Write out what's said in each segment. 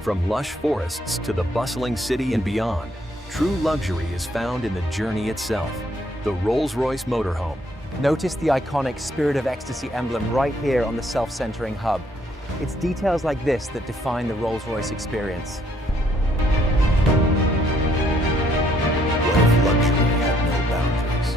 From lush forests to the bustling city and beyond, true luxury is found in the journey itself. The Rolls-Royce Motorhome. Notice the iconic Spirit of Ecstasy emblem right here on the self-centering hub. It's details like this that define the Rolls-Royce experience. What if luxury had no boundaries?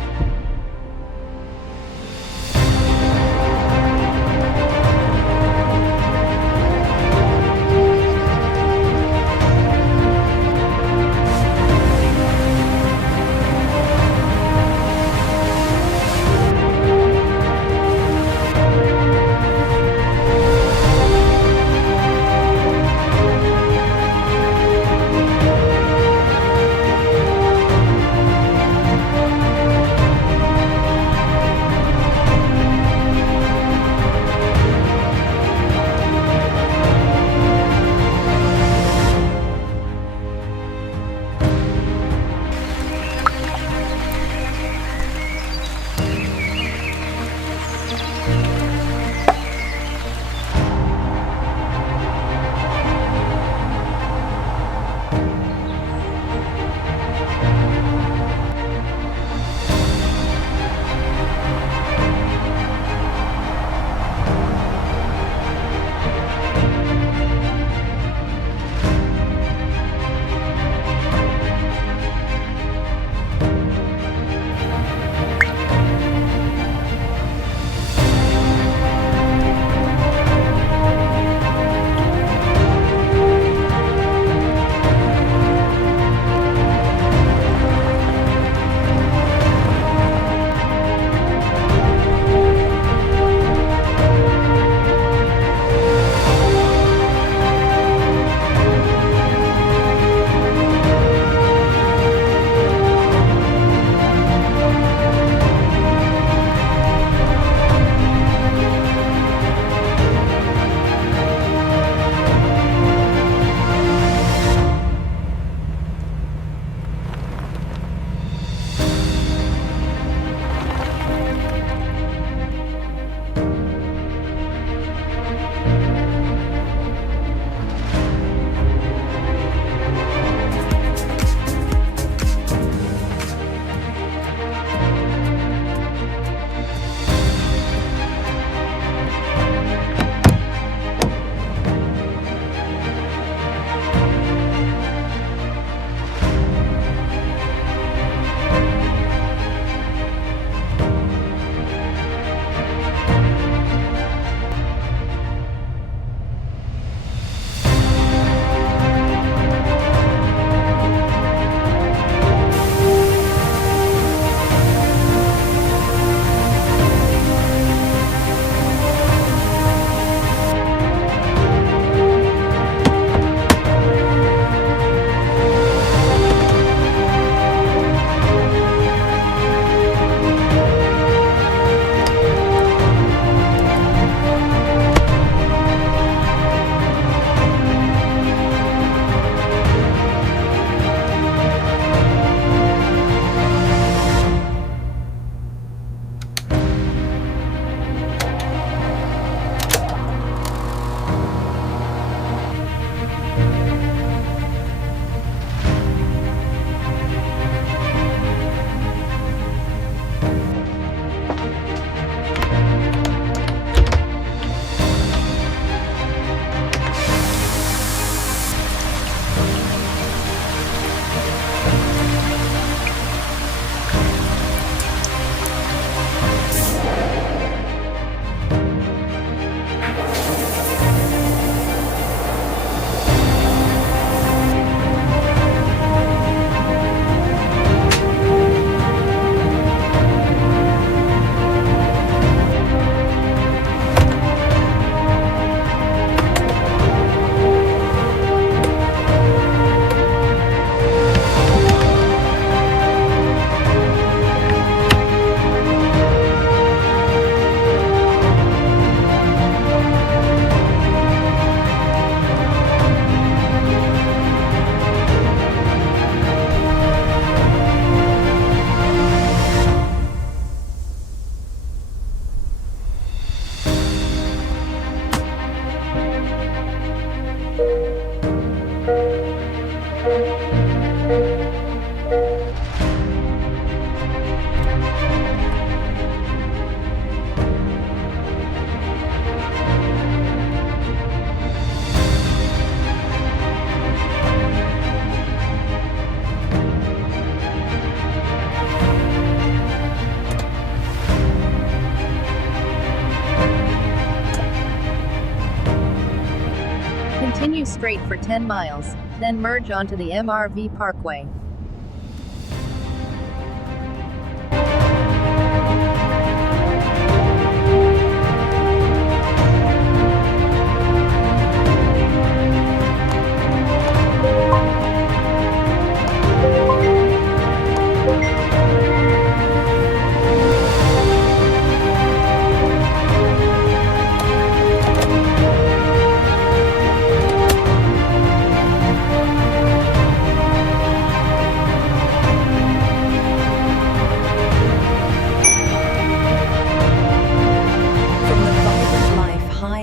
Continue straight for 10 miles, then merge onto the MRV Parkway.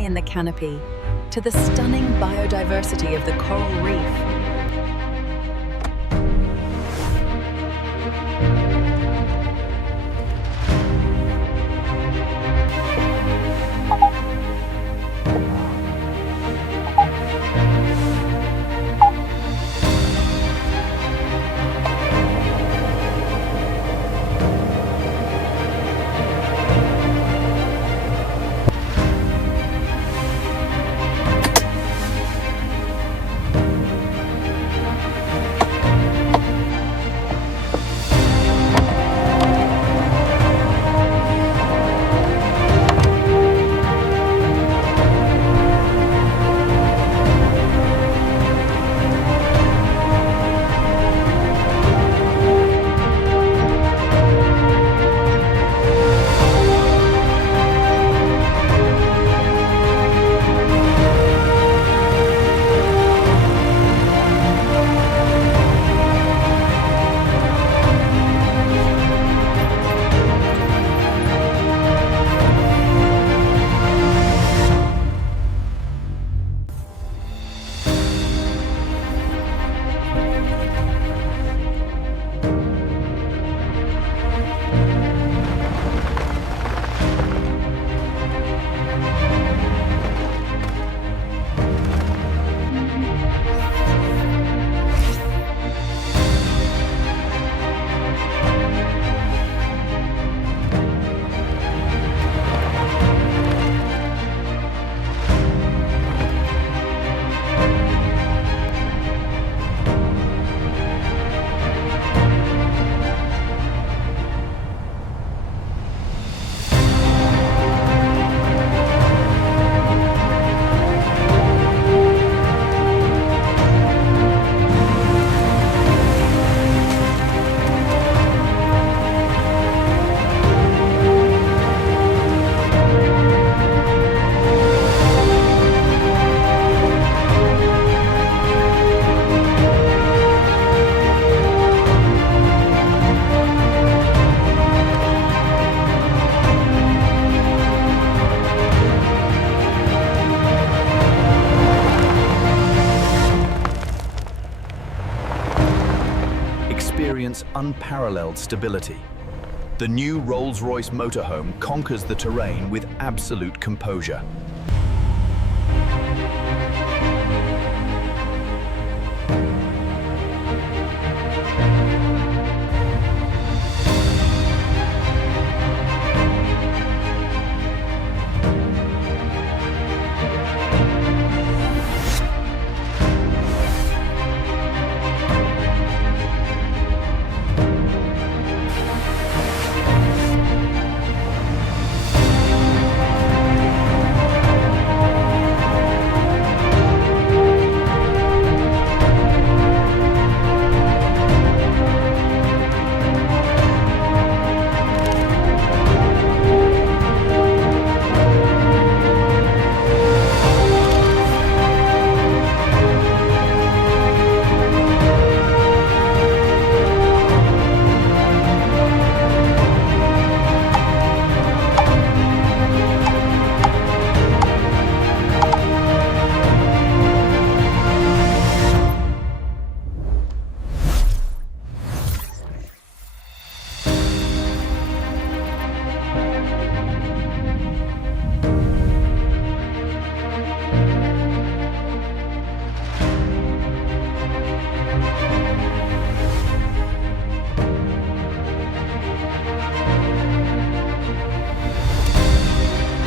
In the canopy, to the stunning biodiversity of the coral reef. Experience unparalleled stability. The new Rolls-Royce Motorhome conquers the terrain with absolute composure.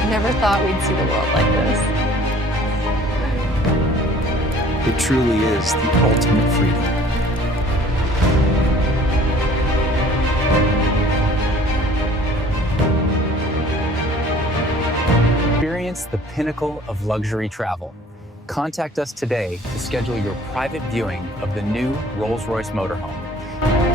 Never thought we'd see the world like this. It truly is the ultimate freedom. Experience the pinnacle of luxury travel. Contact us today to schedule your private viewing of the new Rolls-Royce Motorhome.